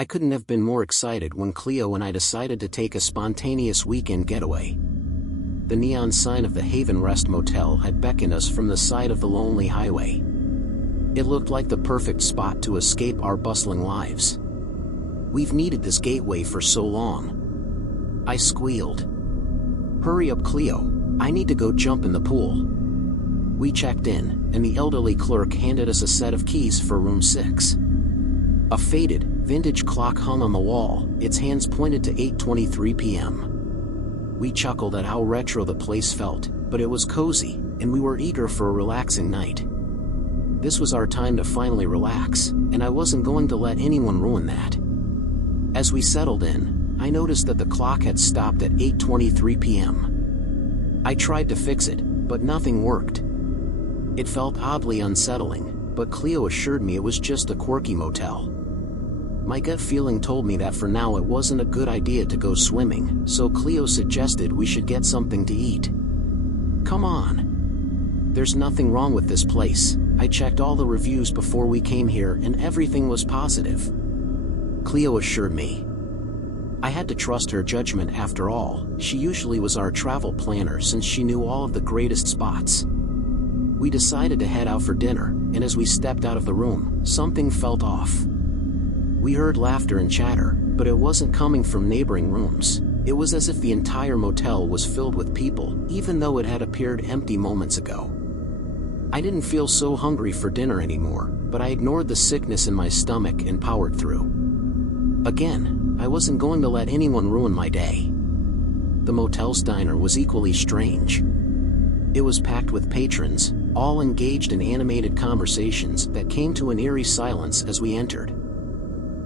I couldn't have been more excited when Cleo and I decided to take a spontaneous weekend getaway. The neon sign of the Haven Rest Motel had beckoned us from the side of the lonely highway. It looked like the perfect spot to escape our bustling lives. We've needed this gateway for so long. I squealed. Hurry up, Cleo, I need to go jump in the pool. We checked in, and the elderly clerk handed us a set of keys for room 6. A faded, vintage clock hung on the wall, its hands pointed to 8:23 p.m. We chuckled at how retro the place felt, but it was cozy, and we were eager for a relaxing night. This was our time to finally relax, and I wasn't going to let anyone ruin that. As we settled in, I noticed that the clock had stopped at 8:23 p.m. I tried to fix it, but nothing worked. It felt oddly unsettling, but Cleo assured me it was just a quirky motel. My gut feeling told me that for now it wasn't a good idea to go swimming, so Cleo suggested we should get something to eat. Come on. There's nothing wrong with this place. I checked all the reviews before we came here and everything was positive. Cleo assured me. I had to trust her judgment after all. She usually was our travel planner since she knew all of the greatest spots. We decided to head out for dinner, and as we stepped out of the room, something felt off. We heard laughter and chatter, but it wasn't coming from neighboring rooms. It was as if the entire motel was filled with people, even though it had appeared empty moments ago. I didn't feel so hungry for dinner anymore, but I ignored the sickness in my stomach and powered through. Again, I wasn't going to let anyone ruin my day. The motel's diner was equally strange. It was packed with patrons, all engaged in animated conversations that came to an eerie silence as we entered.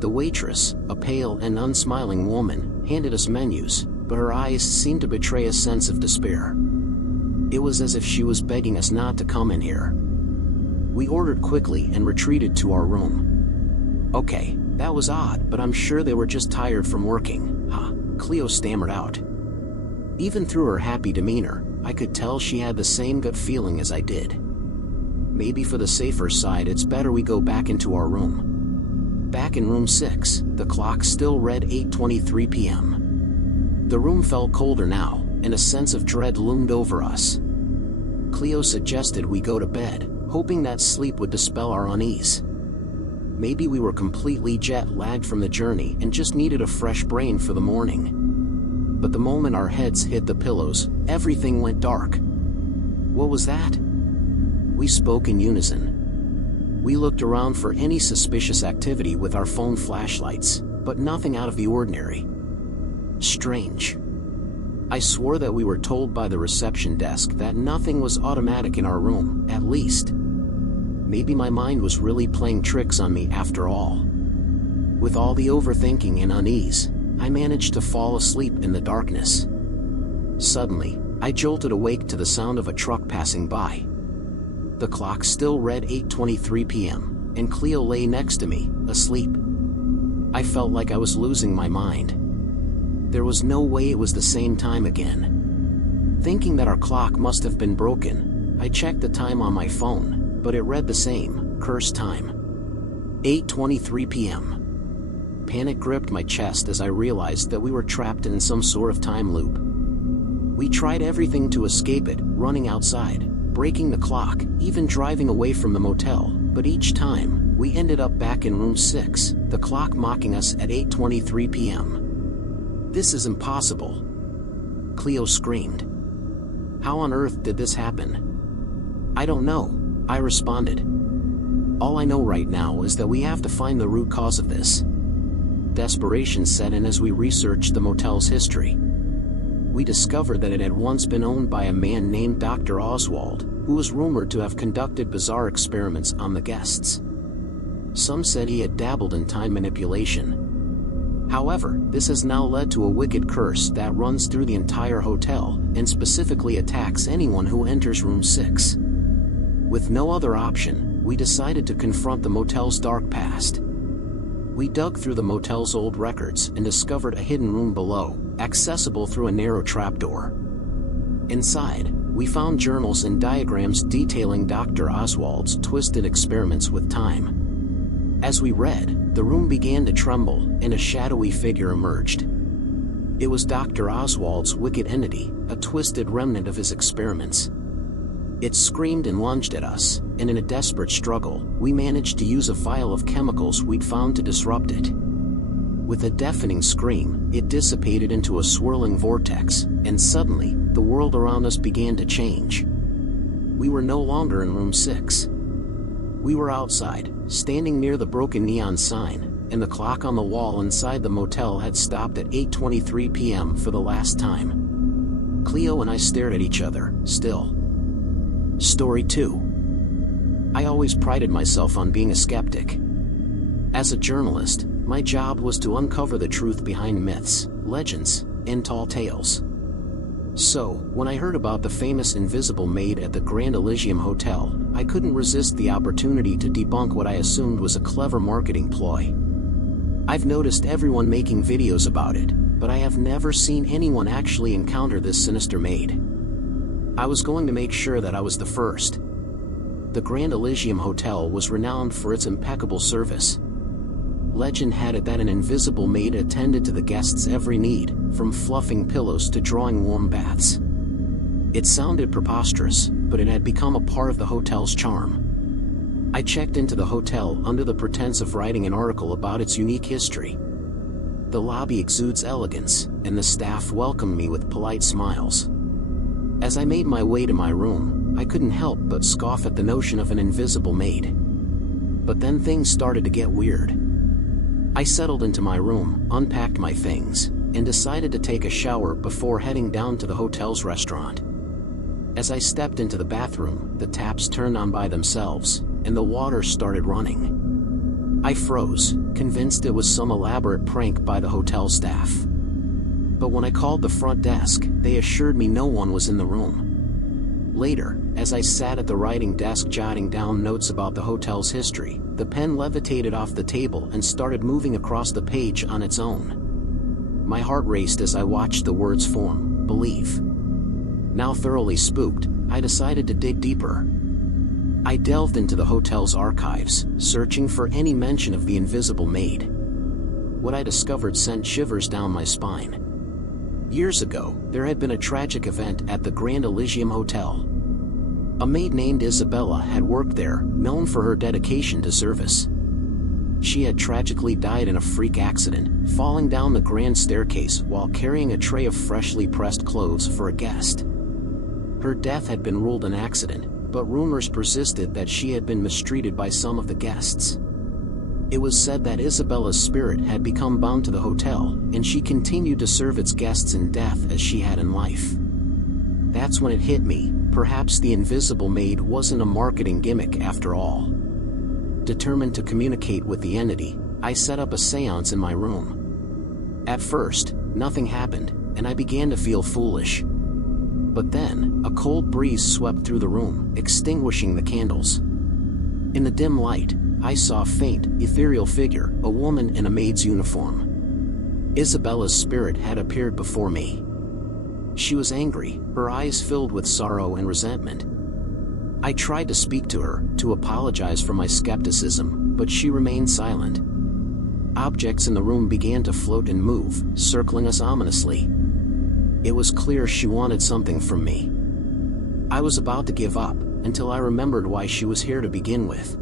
The waitress, a pale and unsmiling woman, handed us menus, but her eyes seemed to betray a sense of despair. It was as if she was begging us not to come in here. We ordered quickly and retreated to our room. Okay, that was odd, but I'm sure they were just tired from working, Cleo stammered out. Even through her happy demeanor, I could tell she had the same gut feeling as I did. Maybe for the safer side it's better we go back into our room. Back in room 6, the clock still read 8:23 p.m. The room felt colder now, and a sense of dread loomed over us. Cleo suggested we go to bed, hoping that sleep would dispel our unease. Maybe we were completely jet-lagged from the journey and just needed a fresh brain for the morning. But the moment our heads hit the pillows, everything went dark. What was that? We spoke in unison. We looked around for any suspicious activity with our phone flashlights, but nothing out of the ordinary. Strange. I swore that we were told by the reception desk that nothing was automatic in our room, at least. Maybe my mind was really playing tricks on me after all. With all the overthinking and unease, I managed to fall asleep in the darkness. Suddenly, I jolted awake to the sound of a truck passing by. The clock still read 8:23 p.m., and Cleo lay next to me, asleep. I felt like I was losing my mind. There was no way it was the same time again. Thinking that our clock must have been broken, I checked the time on my phone, but it read the same, cursed time. 8:23 p.m. Panic gripped my chest as I realized that we were trapped in some sort of time loop. We tried everything to escape it, running outside, breaking the clock, even driving away from the motel, but each time, we ended up back in room 6, the clock mocking us at 8:23 p.m. This is impossible. Cleo screamed. How on earth did this happen? I don't know, I responded. All I know right now is that we have to find the root cause of this. Desperation set in as we researched the motel's history. We discovered that it had once been owned by a man named Dr. Oswald, who was rumored to have conducted bizarre experiments on the guests. Some said he had dabbled in time manipulation. However, this has now led to a wicked curse that runs through the entire hotel, and specifically attacks anyone who enters room 6. With no other option, we decided to confront the motel's dark past. We dug through the motel's old records and discovered a hidden room below, accessible through a narrow trapdoor. Inside, we found journals and diagrams detailing Dr. Oswald's twisted experiments with time. As we read, the room began to tremble, and a shadowy figure emerged. It was Dr. Oswald's wicked entity, a twisted remnant of his experiments. It screamed and lunged at us, and in a desperate struggle, we managed to use a vial of chemicals we'd found to disrupt it. With a deafening scream, it dissipated into a swirling vortex, and suddenly, the world around us began to change. We were no longer in room 6. We were outside, standing near the broken neon sign, and the clock on the wall inside the motel had stopped at 8:23 p.m. for the last time. Cleo and I stared at each other, still. Story 2. I always prided myself on being a skeptic. As a journalist, my job was to uncover the truth behind myths, legends, and tall tales. So, when I heard about the famous invisible maid at the Grand Elysium Hotel, I couldn't resist the opportunity to debunk what I assumed was a clever marketing ploy. I've noticed everyone making videos about it, but I have never seen anyone actually encounter this sinister maid. I was going to make sure that I was the first. The Grand Elysium Hotel was renowned for its impeccable service. Legend had it that an invisible maid attended to the guests' every need, from fluffing pillows to drawing warm baths. It sounded preposterous, but it had become a part of the hotel's charm. I checked into the hotel under the pretense of writing an article about its unique history. The lobby exudes elegance, and the staff welcomed me with polite smiles. As I made my way to my room, I couldn't help but scoff at the notion of an invisible maid. But then things started to get weird. I settled into my room, unpacked my things, and decided to take a shower before heading down to the hotel's restaurant. As I stepped into the bathroom, the taps turned on by themselves, and the water started running. I froze, convinced it was some elaborate prank by the hotel staff. But when I called the front desk, they assured me no one was in the room. Later, as I sat at the writing desk jotting down notes about the hotel's history, the pen levitated off the table and started moving across the page on its own. My heart raced as I watched the words form, believe. Now thoroughly spooked, I decided to dig deeper. I delved into the hotel's archives, searching for any mention of the invisible maid. What I discovered sent shivers down my spine. Years ago, there had been a tragic event at the Grand Elysium Hotel. A maid named Isabella had worked there, known for her dedication to service. She had tragically died in a freak accident, falling down the grand staircase while carrying a tray of freshly pressed clothes for a guest. Her death had been ruled an accident, but rumors persisted that she had been mistreated by some of the guests. It was said that Isabella's spirit had become bound to the hotel, and she continued to serve its guests in death as she had in life. That's when it hit me, perhaps the invisible maid wasn't a marketing gimmick after all. Determined to communicate with the entity, I set up a seance in my room. At first, nothing happened, and I began to feel foolish. But then, a cold breeze swept through the room, extinguishing the candles. In the dim light, I saw a faint, ethereal figure, a woman in a maid's uniform. Isabella's spirit had appeared before me. She was angry, her eyes filled with sorrow and resentment. I tried to speak to her, to apologize for my skepticism, but she remained silent. Objects in the room began to float and move, circling us ominously. It was clear she wanted something from me. I was about to give up, until I remembered why she was here to begin with.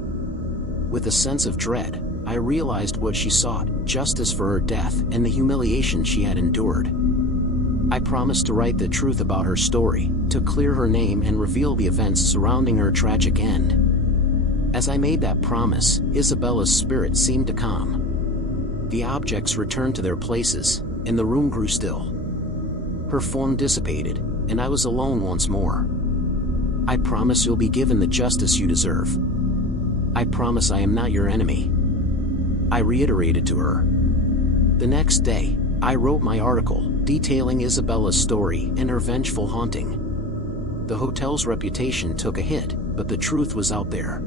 With a sense of dread, I realized what she sought, justice for her death and the humiliation she had endured. I promised to write the truth about her story, to clear her name and reveal the events surrounding her tragic end. As I made that promise, Isabella's spirit seemed to calm. The objects returned to their places, and the room grew still. Her form dissipated, and I was alone once more. I promise you'll be given the justice you deserve. I promise I am not your enemy. I reiterated to her. The next day, I wrote my article, detailing Isabella's story and her vengeful haunting. The hotel's reputation took a hit, but the truth was out there.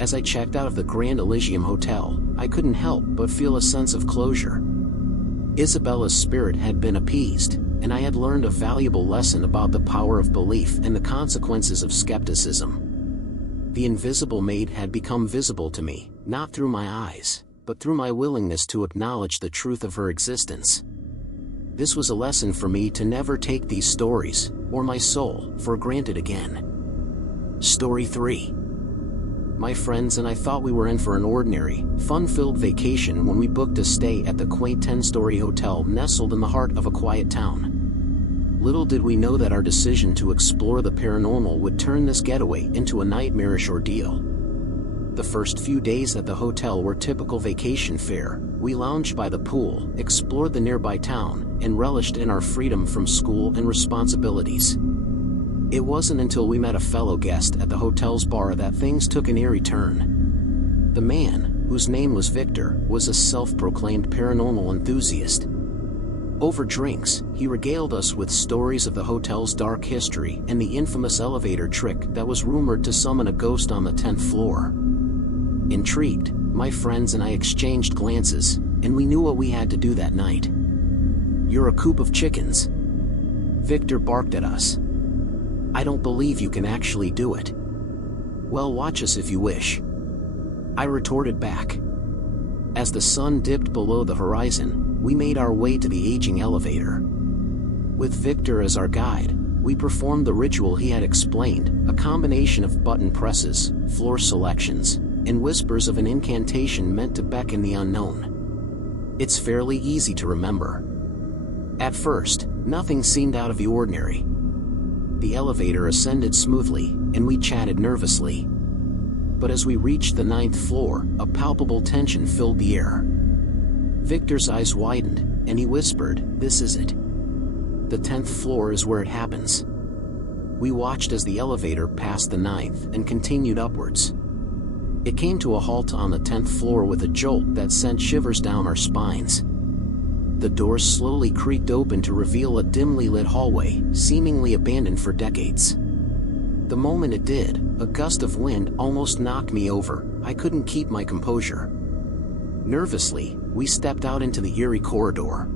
As I checked out of the Grand Elysium Hotel, I couldn't help but feel a sense of closure. Isabella's spirit had been appeased, and I had learned a valuable lesson about the power of belief and the consequences of skepticism. The invisible maid had become visible to me, not through my eyes, but through my willingness to acknowledge the truth of her existence. This was a lesson for me to never take these stories, or my soul, for granted again. Story 3. My friends and I thought we were in for an ordinary, fun-filled vacation when we booked a stay at the quaint 10-story hotel nestled in the heart of a quiet town. Little did we know that our decision to explore the paranormal would turn this getaway into a nightmarish ordeal. The first few days at the hotel were typical vacation fare. We lounged by the pool, explored the nearby town, and relished in our freedom from school and responsibilities. It wasn't until we met a fellow guest at the hotel's bar that things took an eerie turn. The man, whose name was Victor, was a self-proclaimed paranormal enthusiast. Over drinks, he regaled us with stories of the hotel's dark history and the infamous elevator trick that was rumored to summon a ghost on the 10th floor. Intrigued, my friends and I exchanged glances, and we knew what we had to do that night. "You're a coop of chickens," Victor barked at us. "I don't believe you can actually do it." "Well, watch us if you wish," I retorted back. As the sun dipped below the horizon, we made our way to the aging elevator. With Victor as our guide, we performed the ritual he had explained, a combination of button presses, floor selections, and whispers of an incantation meant to beckon the unknown. It's fairly easy to remember. At first, nothing seemed out of the ordinary. The elevator ascended smoothly, and we chatted nervously. But as we reached the 9th floor, a palpable tension filled the air. Victor's eyes widened, and he whispered, "This is it. The 10th floor is where it happens." We watched as the elevator passed the 9th and continued upwards. It came to a halt on the 10th floor with a jolt that sent shivers down our spines. The doors slowly creaked open to reveal a dimly lit hallway, seemingly abandoned for decades. The moment it did, a gust of wind almost knocked me over. I couldn't keep my composure. Nervously, we stepped out into the eerie corridor.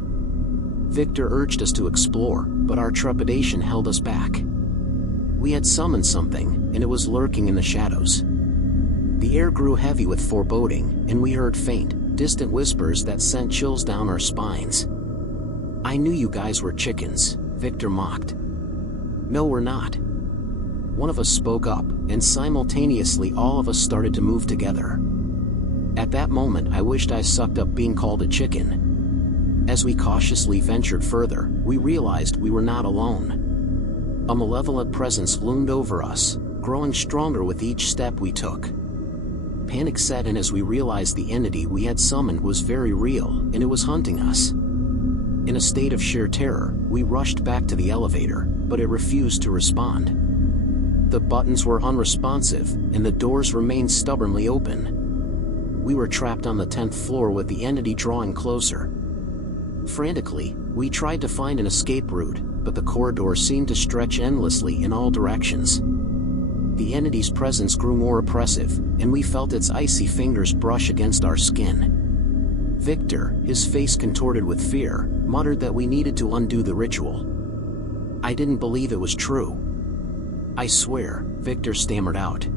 Victor urged us to explore, but our trepidation held us back. We had summoned something, and it was lurking in the shadows. The air grew heavy with foreboding, and we heard faint, distant whispers that sent chills down our spines. "I knew you guys were chickens," Victor mocked. "No, we're not." One of us spoke up, and simultaneously all of us started to move together. At that moment I wished I sucked up being called a chicken. As we cautiously ventured further, we realized we were not alone. A malevolent presence loomed over us, growing stronger with each step we took. Panic set in as we realized the entity we had summoned was very real, and it was hunting us. In a state of sheer terror, we rushed back to the elevator, but it refused to respond. The buttons were unresponsive, and the doors remained stubbornly open. We were trapped on the 10th floor with the entity drawing closer. Frantically, we tried to find an escape route, but the corridor seemed to stretch endlessly in all directions. The entity's presence grew more oppressive, and we felt its icy fingers brush against our skin. Victor, his face contorted with fear, muttered that we needed to undo the ritual. I didn't believe it was true. "I swear," Victor stammered out.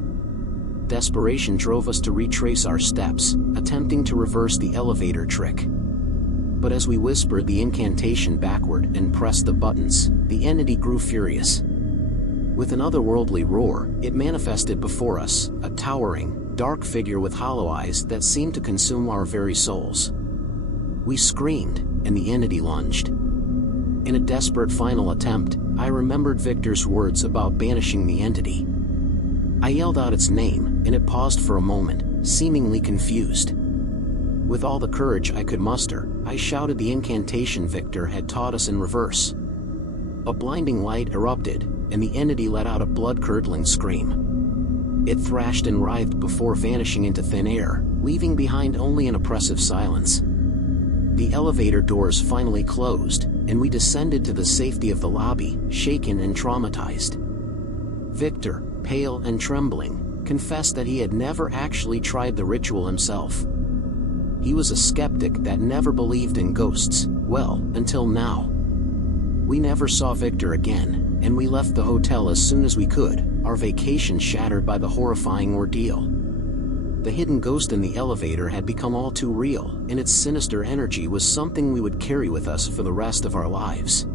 Desperation drove us to retrace our steps, attempting to reverse the elevator trick. But as we whispered the incantation backward and pressed the buttons, the entity grew furious. With an otherworldly roar, it manifested before us, a towering, dark figure with hollow eyes that seemed to consume our very souls. We screamed, and the entity lunged. In a desperate final attempt, I remembered Victor's words about banishing the entity. I yelled out its name, and it paused for a moment, seemingly confused. With all the courage I could muster, I shouted the incantation Victor had taught us in reverse. A blinding light erupted, and the entity let out a blood-curdling scream. It thrashed and writhed before vanishing into thin air, leaving behind only an oppressive silence. The elevator doors finally closed, and we descended to the safety of the lobby, shaken and traumatized. Victor, pale and trembling, confessed that he had never actually tried the ritual himself. He was a skeptic that never believed in ghosts, well, until now. We never saw Victor again, and we left the hotel as soon as we could, our vacation shattered by the horrifying ordeal. The hidden ghost in the elevator had become all too real, and its sinister energy was something we would carry with us for the rest of our lives.